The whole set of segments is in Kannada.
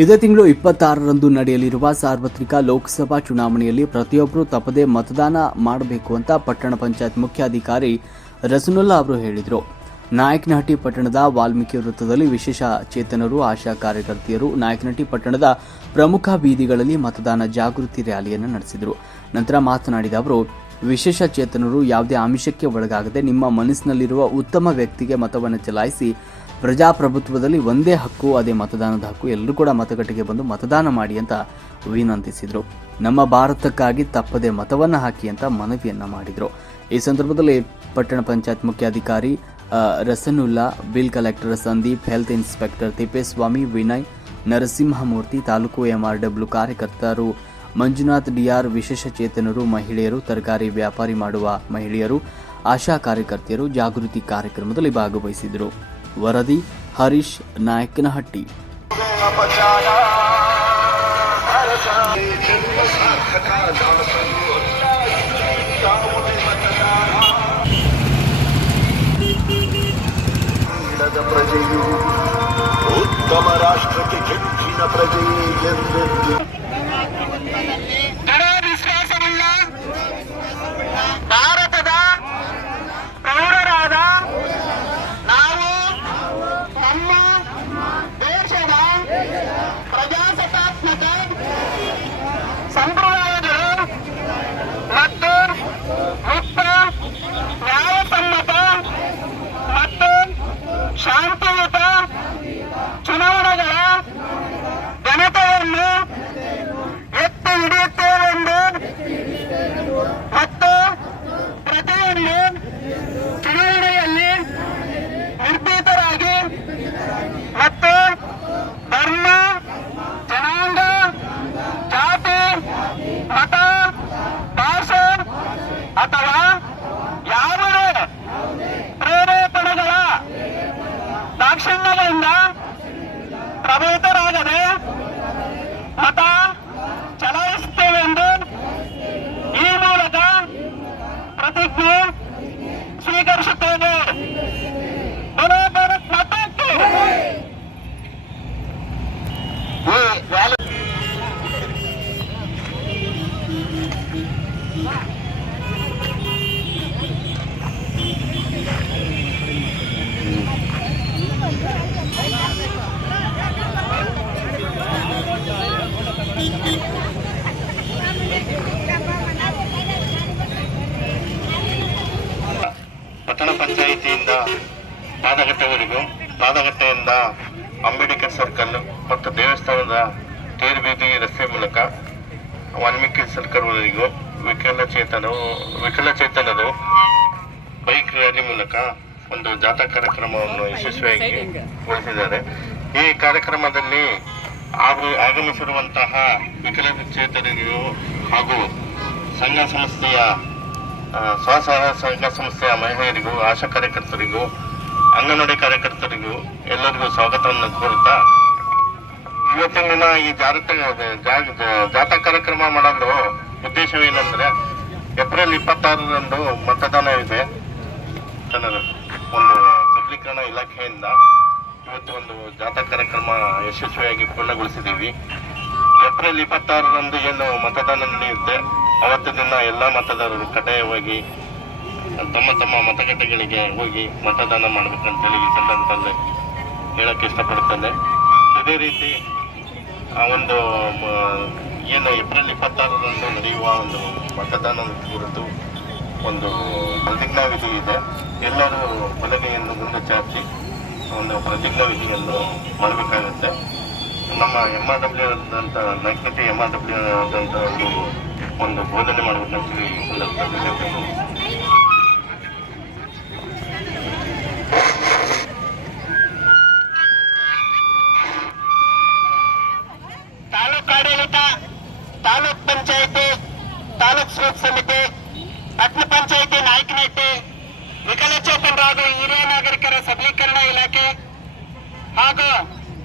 ಇದೇ ತಿಂಗಳು 26ರಂದು ನಡೆಯಲಿರುವ ಸಾರ್ವತ್ರಿಕ ಲೋಕಸಭಾ ಚುನಾವಣೆಯಲ್ಲಿ ಪ್ರತಿಯೊಬ್ಬರೂ ತಪ್ಪದೇ ಮತದಾನ ಮಾಡಬೇಕು ಅಂತ ಪಟ್ಟಣ ಪಂಚಾಯತ್ ಮುಖ್ಯಾಧಿಕಾರಿ ರಸನುಲ್ಲಾ ಅವರು ಹೇಳಿದರು. ನಾಯಕನಹಟ್ಟಿ ಪಟ್ಟಣದ ವಾಲ್ಮೀಕಿ ವೃತ್ತದಲ್ಲಿ ವಿಶೇಷ ಚೇತನರು, ಆಶಾ ಕಾರ್ಯಕರ್ತೆಯರು ನಾಯಕನಹಟ್ಟಿ ಪಟ್ಟಣದ ಪ್ರಮುಖ ಬೀದಿಗಳಲ್ಲಿ ಮತದಾನ ಜಾಗೃತಿ ರ್ಯಾಲಿಯನ್ನು ನಡೆಸಿದರು. ನಂತರ ಮಾತನಾಡಿದ ಅವರು, ವಿಶೇಷ ಚೇತನರು ಯಾವುದೇ ಆಮಿಷಕ್ಕೆ ಒಳಗಾಗದೆ ನಿಮ್ಮ ಮನಸ್ಸಿನಲ್ಲಿರುವ ಉತ್ತಮ ವ್ಯಕ್ತಿಗೆ ಮತವನ್ನು ಚಲಾಯಿಸಿ. ಪ್ರಜಾಪ್ರಭುತ್ವದಲ್ಲಿ ಒಂದೇ ಹಕ್ಕು, ಅದೇ ಮತದಾನದ ಹಕ್ಕು. ಎಲ್ಲರೂ ಕೂಡ ಮತಗಟ್ಟೆಗೆ ಬಂದು ಮತದಾನ ಮಾಡಿ ಅಂತ ವಿನಂತಿಸಿದರು. ನಮ್ಮ ಭಾರತಕ್ಕಾಗಿ ತಪ್ಪದೆ ಮತವನ್ನು ಹಾಕಿ ಅಂತ ಮನವಿಯನ್ನ ಮಾಡಿದರು. ಈ ಸಂದರ್ಭದಲ್ಲಿ ಪಟ್ಟಣ ಪಂಚಾಯತ್ ಮುಖ್ಯಾಧಿಕಾರಿ Rasanulla, bill collector Sandeep, health inspector Thippeswamy, Vinay, Narasimhamurthy, taluk MRW ಕಾರ್ಯಕರ್ತರು ಮಂಜುನಾಥ್, DR, ವಿಶೇಷ ಚೇತನರು, ಮಹಿಳೆಯರು, ತರಕಾರಿ ವ್ಯಾಪಾರಿ ಮಾಡುವ ಮಹಿಳೆಯರು, ಆಶಾ ಕಾರ್ಯಕರ್ತೆಯರು ಜಾಗೃತಿ ಕಾರ್ಯಕ್ರಮದಲ್ಲಿ ಭಾಗವಹಿಸಿದರು. ವರದಿ ಹರೀಶ್, ನಾಯಕನಹಟ್ಟಿ. ಪ್ರಜೆಯು ಉತ್ತಮ ರಾಷ್ಟ್ರಕ್ಕೆ ಹೆಚ್ಚಿನ ಪ್ರಜೆಯೇ ಎಂದೆಂದು ವಿಶ್ವಾಸವುಳ್ಳ ಭಾರತದ ಪೌರರಾದ ನಾವು ನಮ್ಮ ದೇಶದ ಪ್ರಜಾಸತ್ತಾತ್ಮಕ ಸಂಪ್ರದಾಯಗಳು ಮತ್ತು ಮುಕ್ತ, ನ್ಯಾಯಸಮ್ಮತ ಮತ್ತು ಶಾಂತಿಯುತ ಚುನಾವಣೆಗಳ ಜನತೆಯನ್ನು ಎತ್ತಿ ಹಿಡಿಯುತ್ತೇವೆಂದು ಮತ್ತು ಪ್ರತಿಯೊಂದು ಚುನಾವಣೆಯಲ್ಲಿ ನಿರ್ಭೀತರಾಗಿ ಮತ್ತು ಧರ್ಮ, ಜನಾಂಗ, ಜಾತಿ, ಮತ, ಭಾಷೆ ಅಥವಾ ಯಾವುದೇ ಪ್ರೇರೇಪಣೆಗಳ ದಾಕ್ಷಿಣ್ಯದಿಂದ ಪ್ರಭಾವಿತರಾಗದೆ ಮತ ಚಲಾಯಿಸುತ್ತೇವೆಂದು ಈ ಮೂಲಕ ಪ್ರತಿಜ್ಞೆ ಸ್ವೀಕರಿಸುತ್ತೇವೆ. ಬರೋ ಭಾರತ್ ಮಾತಾಕ್ಕೆ. ಪಟ್ಟಣ ಪಂಚಾಯಿತಿಯಿಂದ ಪಾದಗಟ್ಟೆಯಿಂದ ಅಂಬೇಡ್ಕರ್ ಸರ್ಕಲ್ ಮತ್ತು ದೇವಸ್ಥಾನದ ತೇರು ಬೀದಿ ರಸ್ತೆ ಮೂಲಕ ವಾಲ್ಮೀಕಿ ಸರ್ಕಲ್ವರೆಗೂ ವಿಕಲಚೇತನರು ಬೈಕ್ ರ್ಯಾಲಿ ಮೂಲಕ ಒಂದು ಜಾಥಾ ಕಾರ್ಯಕ್ರಮವನ್ನು ಯಶಸ್ವಿಯಾಗಿ ಗೊಳಿಸಿದ್ದಾರೆ. ಈ ಕಾರ್ಯಕ್ರಮದಲ್ಲಿ ಆಗಮಿಸಿರುವಂತಹ ವಿಕಲಚೇತನರಿಗೂ ಹಾಗೂ ಸಂಘ ಸಂಸ್ಥೆಯ ಸ್ವಸಹಾಯ ಸಂಘ ಸಂಸ್ಥೆಯ ಮಹಿಳೆಯರಿಗೂ, ಆಶಾ ಕಾರ್ಯಕರ್ತರಿಗೂ, ಅಂಗನವಾಡಿ ಕಾರ್ಯಕರ್ತರಿಗೂ ಎಲ್ಲರಿಗೂ ಸ್ವಾಗತವನ್ನು ಕೋರುತ್ತಾ, ಇವತ್ತಿನ ದಿನ ಈ ಜಾಥಾ ಕಾರ್ಯಕ್ರಮ ಮಾಡಲು ಉದ್ದೇಶವೇನೆಂದರೆ, ಏಪ್ರಿಲ್ 26ರಂದು ಮತದಾನ ಇದೆ. ಒಂದು ಸಬಲೀಕರಣ ಇಲಾಖೆಯಿಂದ ಇವತ್ತು ಒಂದು ಜಾಥಾ ಕಾರ್ಯಕ್ರಮ ಯಶಸ್ವಿಯಾಗಿ ಪೂರ್ಣಗೊಳಿಸಿದ್ದೀವಿ. ಏಪ್ರಿಲ್ 26ರಂದು ಏನು ಮತದಾನ ನಡೆಯುತ್ತೆ, ಅವತ್ತು ದಿನ ಎಲ್ಲ ಮತದಾರರು ಕಡ್ಡಾಯವಾಗಿ ತಮ್ಮ ಮತಗಟ್ಟೆಗಳಿಗೆ ಹೋಗಿ ಮತದಾನ ಮಾಡಬೇಕಂತೇಳಿ ಈ ಸಂದರ್ಭದಲ್ಲಿ ಹೇಳಕ್ಕೆ ಇಷ್ಟಪಡುತ್ತೇನೆ. ಇದೇ ರೀತಿ ಒಂದು ಏನು ಏಪ್ರಿಲ್ 26ರಂದು ನಡೆಯುವ ಒಂದು ಮತದಾನದ ಕುರಿತು ಒಂದು ಪ್ರತಿಜ್ಞಾ ವಿಧಿ ಇದೆ. ಎಲ್ಲರೂ ಬಲಗೈಯನ್ನು ಮುಂದೆ ಚಾಚಿ ಒಂದು ಪ್ರತಿಜ್ಞಾ ವಿಧಿಯನ್ನು ಮಾಡಬೇಕಾಗುತ್ತೆ. ನಮ್ಮ MRW ಆದಂಥ ನಾಯಕನಹಟ್ಟಿ MRW ಆದಂಥ ಒಂದು ಬೋಧನೆ ಮಾಡಬೇಕಂತ ಈ ಸಂದರ್ಭದಲ್ಲಿ ತಾಲೂಕಾಡಳಿತ, ತಾಲೂಕ್ ಪಂಚಾಯಿತಿ, ತಾಲೂಕ್ ಸ್ವೀಪ್ ಸಮಿತಿ, ಪಟ್ಟಣ ಪಂಚಾಯಿತಿ ನಾಯಕನಹಟ್ಟಿ, ವಿಕಲಚೇತನರು ಹಾಗೂ ಹಿರಿಯ ನಾಗರಿಕರ ಸಬಲೀಕರಣ ಇಲಾಖೆ ಹಾಗೂ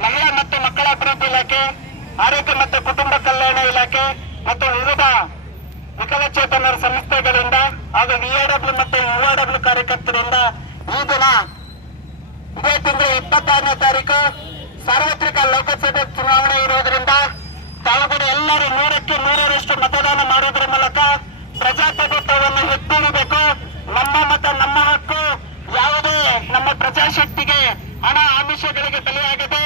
ಮಹಿಳಾ ಮತ್ತು ಮಕ್ಕಳ ಅಭಿವೃದ್ಧಿ ಇಲಾಖೆ, ಆರೋಗ್ಯ ಮತ್ತು ಕುಟುಂಬ ಕಲ್ಯಾಣ ಇಲಾಖೆ ಮತ್ತು ವಿವಿಧ ವಿಕಲಚೇತನರ ಸಂಸ್ಥೆಗಳಿಂದ ಹಾಗೂ VAW ಮತ್ತು UAW ಕಾರ್ಯಕರ್ತರಿಂದ ಈ ದಿನ ಇದೇ ತಿಂಗಳು 26ನೇ ತಾರೀಕು ಸಾರ್ವತ್ರಿಕ ಲೋಕಸಭೆ ಚುನಾವಣೆ ಇರೋದ್ರಿಂದ ತಾವುಗಳು ಎಲ್ಲರೂ 100ಕ್ಕೆ 100ರಷ್ಟು ಮತದಾನ ಮಾಡೋದ್ರ ಮೂಲಕ ಪ್ರಜಾಪ್ರಭುತ್ವವನ್ನು ಎತ್ತಿಡಬೇಕು. ನಮ್ಮ ಮತ ನಮ್ಮ ಹಕ್ಕು. ಯಾವುದೇ ನಮ್ಮ ಪ್ರಜಾಶಕ್ತಿಗೆ ಹಣ ಆಮಿಷಗಳಿಗೆ ಬಲಿಯಾಗದೆ,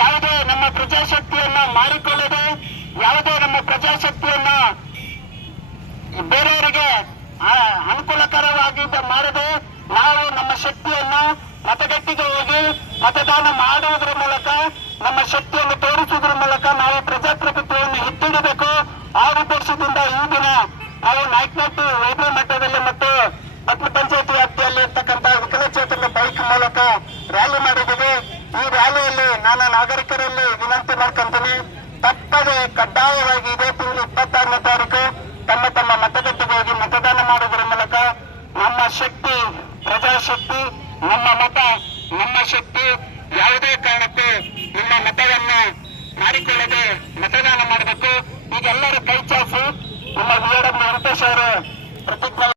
ಯಾವುದೇ ನಮ್ಮ ಪ್ರಜಾಶಕ್ತಿಯನ್ನ ಮಾರಿಕೊಳ್ಳದೆ, ಯಾವುದೇ ನಮ್ಮ ಪ್ರಜಾಶಕ್ತಿಯನ್ನ ಬೇರೆಯವರಿಗೆ ಅನುಕೂಲಕರವಾಗಿ ಮಾಡದೆ ನಾವು ನಮ್ಮ ಶಕ್ತಿಯನ್ನ ಮತಗಟ್ಟೆಗೆ ಹೋಗಿ ಮತದಾನ ಮಾಡುವುದರ ಮೂಲಕ ನಮ್ಮ ಶಕ್ತಿಯನ್ನು ತೋರಿಸುವುದರ ಮೂಲಕ ನಾವು ಪ್ರಜಾಪ್ರಭುತ್ವವನ್ನು ಎತ್ತಿಡಬೇಕು. ಆ ಉದ್ದೇಶದಿಂದ ಈ ದಿನ ನಾವು ನಾಯಕನಹಟ್ಟಿ ಹೋಬಳಿ ಮಟ್ಟದಲ್ಲಿ ಮತ್ತು ಪಟ್ಟಣ ಪಂಚಾಯತಿ ವ್ಯಾಪ್ತಿಯಲ್ಲಿ ಇರ್ತಕ್ಕಂಥ ವಿಕಲಚೇತನ ಬೈಕ್ ಮೂಲಕ ರ್ಯಾಲಿ ಮಾಡಿದ್ದೀವಿ. ಈ ರ್ಯಾಲಿಯಲ್ಲಿ ನಾನು ನಾಗರಿಕರಲ್ಲಿ ವಿನಂತಿ ಮಾಡ್ಕೊಂತೀನಿ, ತಪ್ಪದೆ ಕಡ್ಡಾಯವಾಗಿ ಇದೇ ತಿಂಗಳು 26ನೇ ತಾರೀಕು ತಮ್ಮ ತಮ್ಮ ಮತಗಟ್ಟೆಗೆ ಹೋಗಿ ಮತದಾನ ಮಾಡುವುದರ ಮೂಲಕ ನಮ್ಮ ಶಕ್ತಿ ಪ್ರಜಾಶಕ್ತಿ, ನಮ್ಮ ಮತ ನಮ್ಮ ಶಕ್ತಿ, ಯಾವುದೇ ಕಾರಣಕ್ಕೂ ನಿಮ್ಮ ಮತವನ್ನು